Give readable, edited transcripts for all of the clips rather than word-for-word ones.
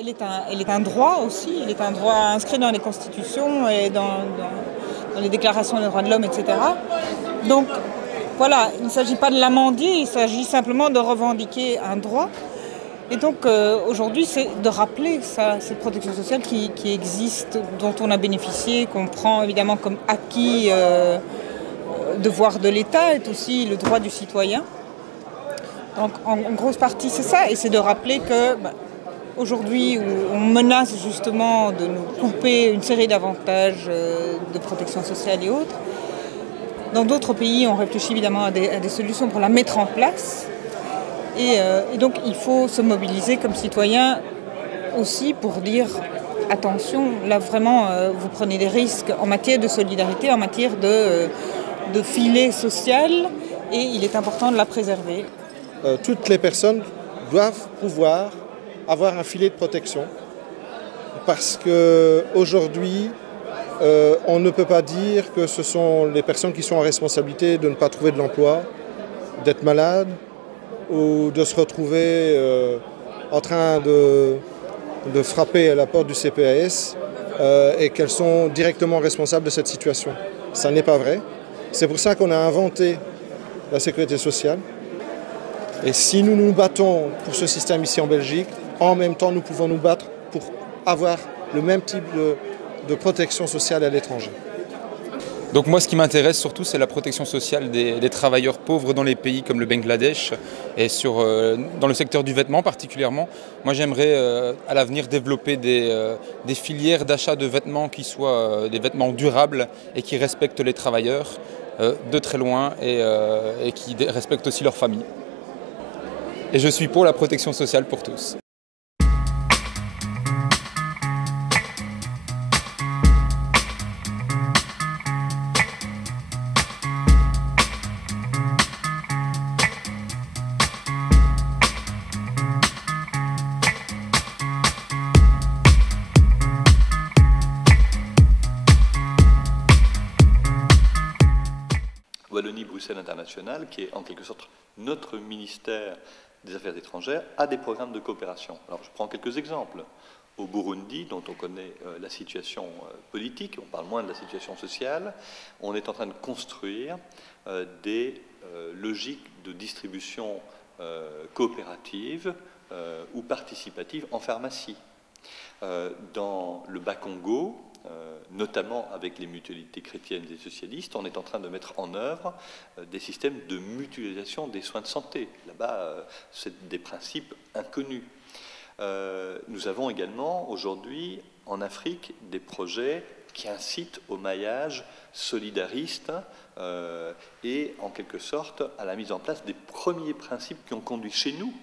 elle est un droit aussi, elle est un droit inscrit dans les constitutions et dans les déclarations des droits de l'homme, etc. Donc voilà, il ne s'agit pas de l'amendier, il s'agit simplement de revendiquer un droit. Et donc aujourd'hui, c'est de rappeler ça, cette protection sociale qui existe, dont on a bénéficié, qu'on prend évidemment comme acquis, devoir de l'État, est aussi le droit du citoyen. Donc en grosse partie, c'est ça, et c'est de rappeler que aujourd'hui, où on menace justement de nous couper une série d'avantages de protection sociale et autres, dans d'autres pays, on réfléchit évidemment à des solutions pour la mettre en place. Et donc il faut se mobiliser comme citoyen aussi pour dire attention, là vraiment vous prenez des risques en matière de solidarité, en matière de filet social, et il est important de la préserver. Toutes les personnes doivent pouvoir avoir un filet de protection parce qu'aujourd'hui, on ne peut pas dire que ce sont les personnes qui sont en responsabilité de ne pas trouver de l'emploi, d'être malades, ou de se retrouver en train de frapper à la porte du CPAS et qu'elles sont directement responsables de cette situation. Ça n'est pas vrai. C'est pour ça qu'on a inventé la sécurité sociale. Et si nous nous battons pour ce système ici en Belgique, en même temps nous pouvons nous battre pour avoir le même type de protection sociale à l'étranger. Donc moi, ce qui m'intéresse surtout, c'est la protection sociale des travailleurs pauvres dans les pays comme le Bangladesh et dans le secteur du vêtement particulièrement. Moi, j'aimerais à l'avenir développer des filières d'achat de vêtements qui soient des vêtements durables et qui respectent les travailleurs de très loin et qui respectent aussi leur famille. Et je suis pour la protection sociale pour tous. Wallonie-Bruxelles International, qui est en quelque sorte notre ministère des Affaires étrangères, a des programmes de coopération. Alors je prends quelques exemples. Au Burundi, dont on connaît la situation politique, on parle moins de la situation sociale, on est en train de construire des logiques de distribution coopérative ou participative en pharmacie. Dans le Bas-Congo, notamment avec les mutualités chrétiennes et socialistes, on est en train de mettre en œuvre des systèmes de mutualisation des soins de santé. Là-bas, c'est des principes inconnus. Nous avons également aujourd'hui en Afrique des projets qui incitent au maillage solidariste et en quelque sorte à la mise en place des premiers principes qui ont conduit chez nous,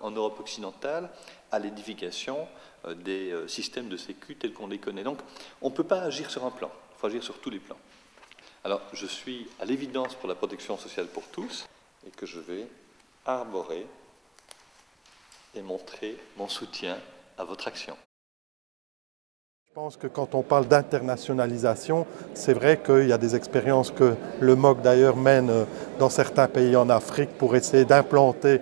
en Europe occidentale, à l'édification des systèmes de sécu tels qu'on les connaît. Donc on ne peut pas agir sur un plan, il faut agir sur tous les plans. Alors je suis à l'évidence pour la protection sociale pour tous et que je vais arborer et montrer mon soutien à votre action. Je pense que quand on parle d'internationalisation, c'est vrai qu'il y a des expériences que le MOC d'ailleurs mène dans certains pays en Afrique pour essayer d'implanter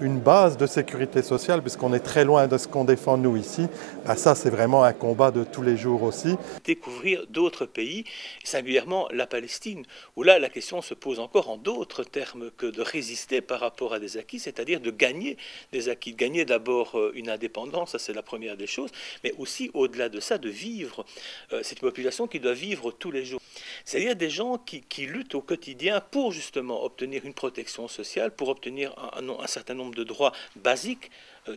une base de sécurité sociale, puisqu'on est très loin de ce qu'on défend nous ici. Ça, c'est vraiment un combat de tous les jours aussi. Découvrir d'autres pays, singulièrement la Palestine, où là, la question se pose encore en d'autres termes que de résister par rapport à des acquis, c'est-à-dire de gagner des acquis. De gagner d'abord une indépendance, ça c'est la première des choses, mais aussi au-delà de ça, de vivre. C'est une population qui doit vivre tous les jours. C'est-à-dire des gens qui luttent au quotidien pour justement obtenir une protection sociale, pour obtenir un certain nombre de droits basiques,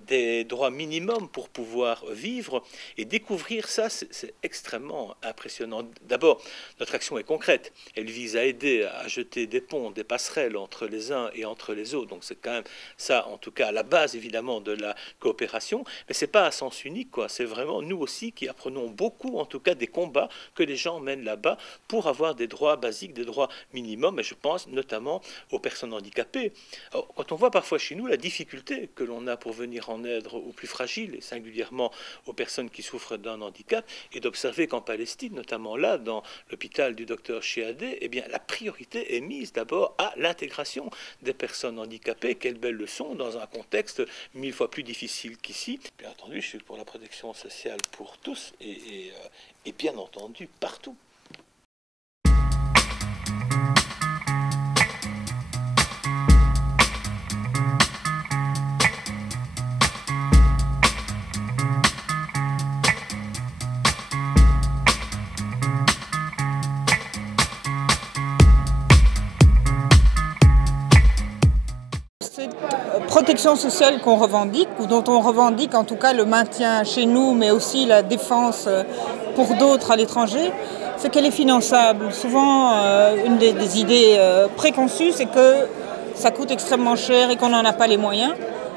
des droits minimums pour pouvoir vivre. Et découvrir ça, c'est extrêmement impressionnant. D'abord, notre action est concrète. Elle vise à aider à jeter des ponts, des passerelles entre les uns et entre les autres. Donc c'est quand même ça, en tout cas, à la base, évidemment, de la coopération. Mais ce n'est pas à sens unique, quoi. C'est vraiment nous aussi qui apprenons beaucoup, en tout cas, des combats que les gens mènent là-bas pour avoir des droits basiques, des droits minimums. Et je pense notamment aux personnes handicapées. Alors, quand on voit parfois chez nous la difficulté que l'on a pour venir venir en aide aux plus fragiles, et singulièrement aux personnes qui souffrent d'un handicap, et d'observer qu'en Palestine, notamment là, dans l'hôpital du docteur Chiadé, eh bien, la priorité est mise d'abord à l'intégration des personnes handicapées. Quelle belle leçon dans un contexte 1000 fois plus difficile qu'ici. Bien entendu, je suis pour la protection sociale pour tous et bien entendu partout. Protection sociale qu'on revendique, ou dont on revendique en tout cas le maintien chez nous, mais aussi la défense pour d'autres à l'étranger, c'est qu'elle est finançable. Souvent, une des idées préconçues, c'est que ça coûte extrêmement cher et qu'on n'en a pas les moyens.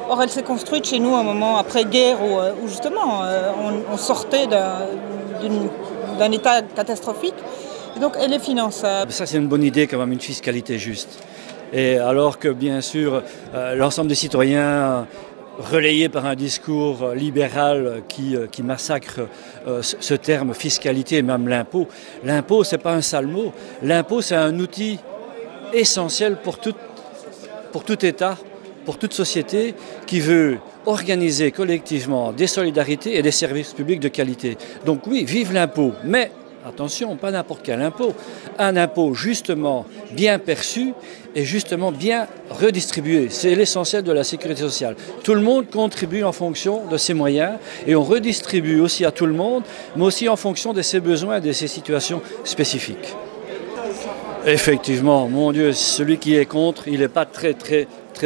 Or, elle s'est construite chez nous à un moment après-guerre où justement on sortait d'un état catastrophique. Et donc, elle est finançable. Ça, c'est une bonne idée quand même, une fiscalité juste. Et alors que, bien sûr, l'ensemble des citoyens, relayés par un discours libéral qui massacre ce terme fiscalité et même l'impôt. L'impôt, ce n'est pas un sale mot. L'impôt, c'est un outil essentiel pour tout État, pour toute société qui veut organiser collectivement des solidarités et des services publics de qualité. Donc oui, vive l'impôt, mais attention, pas n'importe quel impôt. Un impôt justement bien perçu et justement bien redistribué. C'est l'essentiel de la sécurité sociale. Tout le monde contribue en fonction de ses moyens et on redistribue aussi à tout le monde, mais aussi en fonction de ses besoins et de ses situations spécifiques. Effectivement, mon Dieu, celui qui est contre, il n'est pas très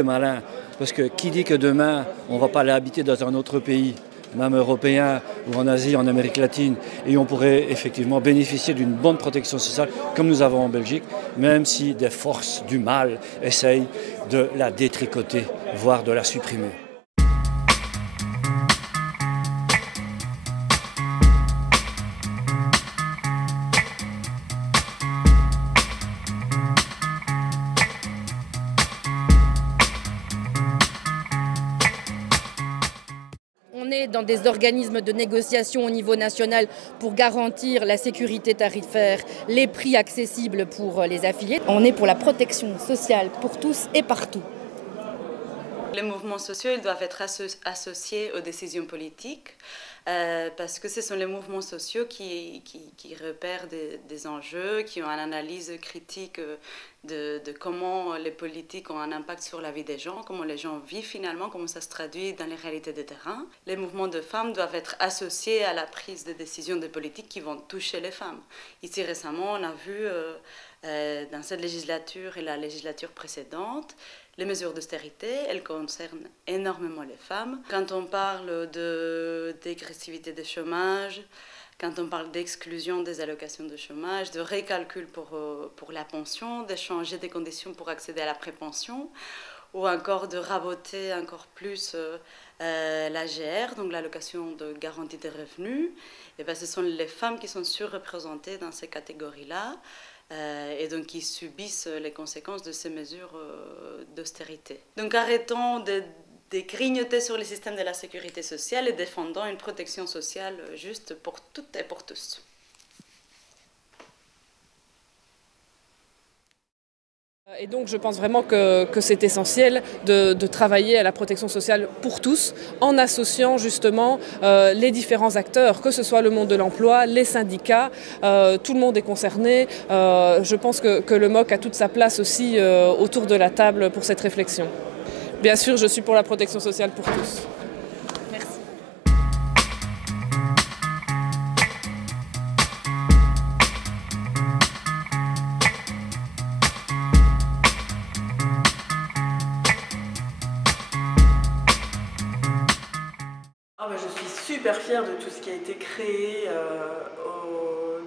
malin. Parce que qui dit que demain, on ne va pas aller habiter dans un autre pays, même européen ou en Asie, en Amérique latine, et on pourrait effectivement bénéficier d'une bonne protection sociale comme nous avons en Belgique, même si des forces du mal essayent de la détricoter, voire de la supprimer. On est dans des organismes de négociation au niveau national pour garantir la sécurité tarifaire, les prix accessibles pour les affiliés. On est pour la protection sociale pour tous et partout. Les mouvements sociaux ils doivent être associés aux décisions politiques parce que ce sont les mouvements sociaux qui repèrent des enjeux, qui ont une analyse critique de comment les politiques ont un impact sur la vie des gens, comment les gens vivent finalement, comment ça se traduit dans les réalités de terrain. Les mouvements de femmes doivent être associés à la prise de décisions de politiques qui vont toucher les femmes. Ici récemment, on a vu dans cette législature et la législature précédente, les mesures d'austérité, elles concernent énormément les femmes. Quand on parle de dégressivité des chômages, quand on parle d'exclusion des allocations de chômage, de récalcul pour la pension, de changer des conditions pour accéder à la prépension, ou encore de raboter encore plus l'AGR, donc l'allocation de garantie des revenus, et bien, ce sont les femmes qui sont surreprésentées dans ces catégories-là. Et donc qui subissent les conséquences de ces mesures d'austérité. Donc arrêtons de grignoter sur les systèmes de la sécurité sociale et défendons une protection sociale juste pour toutes et pour tous. Et donc je pense vraiment que c'est essentiel de travailler à la protection sociale pour tous en associant justement les différents acteurs, que ce soit le monde de l'emploi, les syndicats, tout le monde est concerné. Je pense que le MOC a toute sa place aussi autour de la table pour cette réflexion. Bien sûr, je suis pour la protection sociale pour tous. Merci. Je suis super fière de tout ce qui a été créé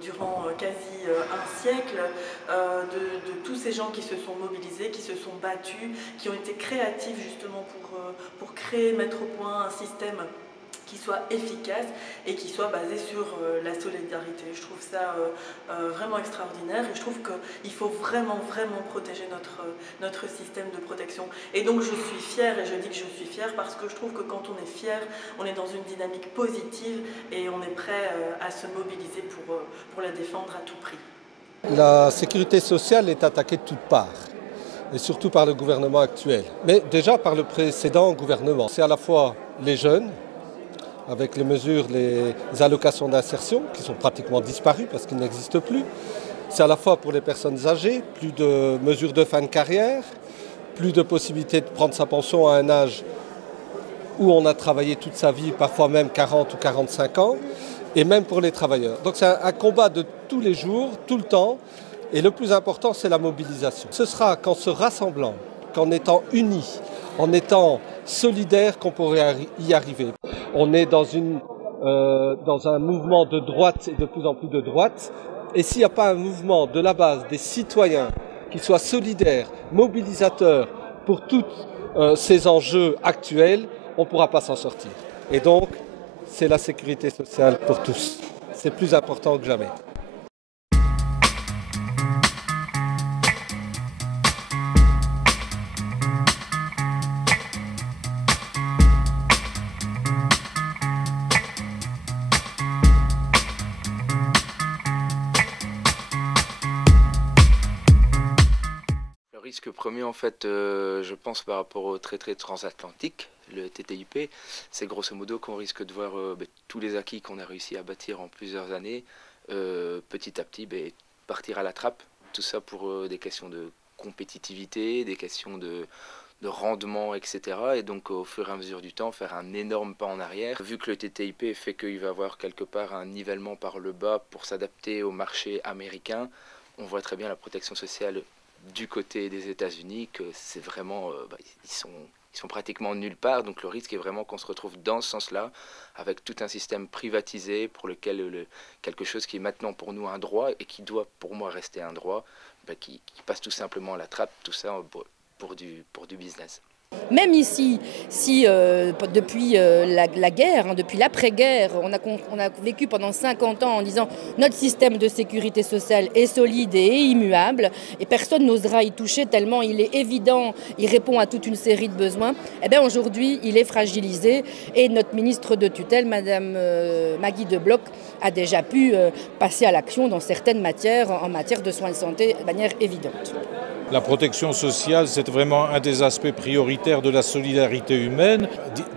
durant quasi un siècle, de tous ces gens qui se sont mobilisés, qui se sont battus, qui ont été créatifs justement pour créer, mettre au point un système qui soit efficace et qui soit basé sur la solidarité. Je trouve ça vraiment extraordinaire et je trouve qu'il faut vraiment protéger notre système de protection. Et donc je suis fière, et je dis que je suis fière parce que je trouve que quand on est fier, on est dans une dynamique positive et on est prêt à se mobiliser pour la défendre à tout prix. La sécurité sociale est attaquée de toutes parts, et surtout par le gouvernement actuel, mais déjà par le précédent gouvernement. C'est à la fois les jeunes, avec les mesures, les allocations d'insertion qui sont pratiquement disparues parce qu'ils n'existent plus. C'est à la fois pour les personnes âgées, plus de mesures de fin de carrière, plus de possibilités de prendre sa pension à un âge où on a travaillé toute sa vie, parfois même 40 ou 45 ans, et même pour les travailleurs. Donc c'est un combat de tous les jours, tout le temps, et le plus important c'est la mobilisation. Ce sera qu'en se rassemblant, qu'en étant unis, en étant solidaires qu'on pourrait y arriver. On est dans un mouvement de droite et de plus en plus de droite. Et s'il n'y a pas un mouvement de la base des citoyens qui soit solidaire, mobilisateur pour tous ces enjeux actuels, on ne pourra pas s'en sortir. Et donc, c'est la sécurité sociale pour tous. C'est plus important que jamais. Le risque premier, en fait, je pense par rapport au traité transatlantique, le TTIP, c'est grosso modo qu'on risque de voir tous les acquis qu'on a réussi à bâtir en plusieurs années, petit à petit, partir à la trappe. Tout ça pour des questions de compétitivité, des questions de rendement, etc. Et donc, au fur et à mesure du temps, faire un énorme pas en arrière. Vu que le TTIP fait qu'il va y avoir quelque part un nivellement par le bas pour s'adapter au marché américain, on voit très bien la protection sociale du côté des États-Unis, que c'est vraiment, ils sont pratiquement nulle part, donc le risque est vraiment qu'on se retrouve dans ce sens-là, avec tout un système privatisé pour lequel quelque chose qui est maintenant pour nous un droit et qui doit pour moi rester un droit, qui passe tout simplement à la trappe, tout ça pour du business. Même ici, si depuis la guerre, depuis l'après-guerre, on a vécu pendant 50 ans en disant notre système de sécurité sociale est solide et immuable et personne n'osera y toucher tellement il est évident, il répond à toute une série de besoins, eh bien aujourd'hui il est fragilisé et notre ministre de tutelle, Madame Maggie De Bloch, a déjà pu passer à l'action dans certaines matières, en matière de soins de santé, de manière évidente. La protection sociale, c'est vraiment un des aspects prioritaires de la solidarité humaine.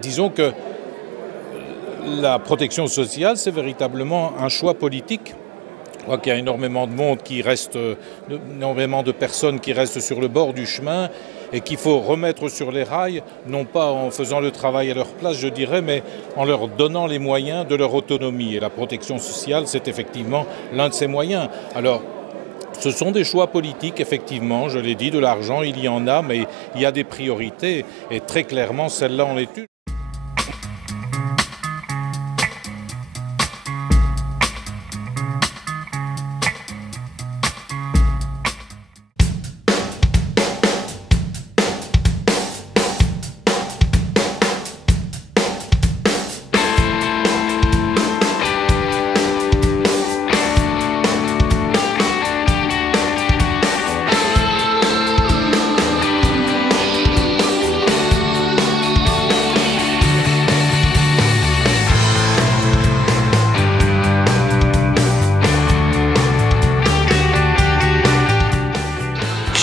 Disons que la protection sociale, c'est véritablement un choix politique. Je crois qu'il y a énormément de monde qui reste, énormément de personnes qui restent sur le bord du chemin et qu'il faut remettre sur les rails, non pas en faisant le travail à leur place, je dirais, mais en leur donnant les moyens de leur autonomie. Et la protection sociale, c'est effectivement l'un de ces moyens. Alors, ce sont des choix politiques, effectivement, je l'ai dit, de l'argent, il y en a, mais il y a des priorités, et très clairement, celle-là en est une.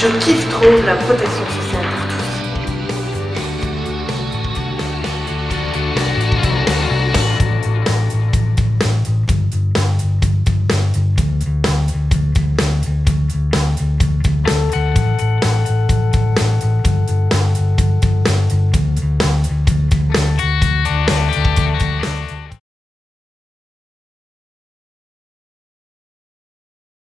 Je kiffe trop la protection sociale.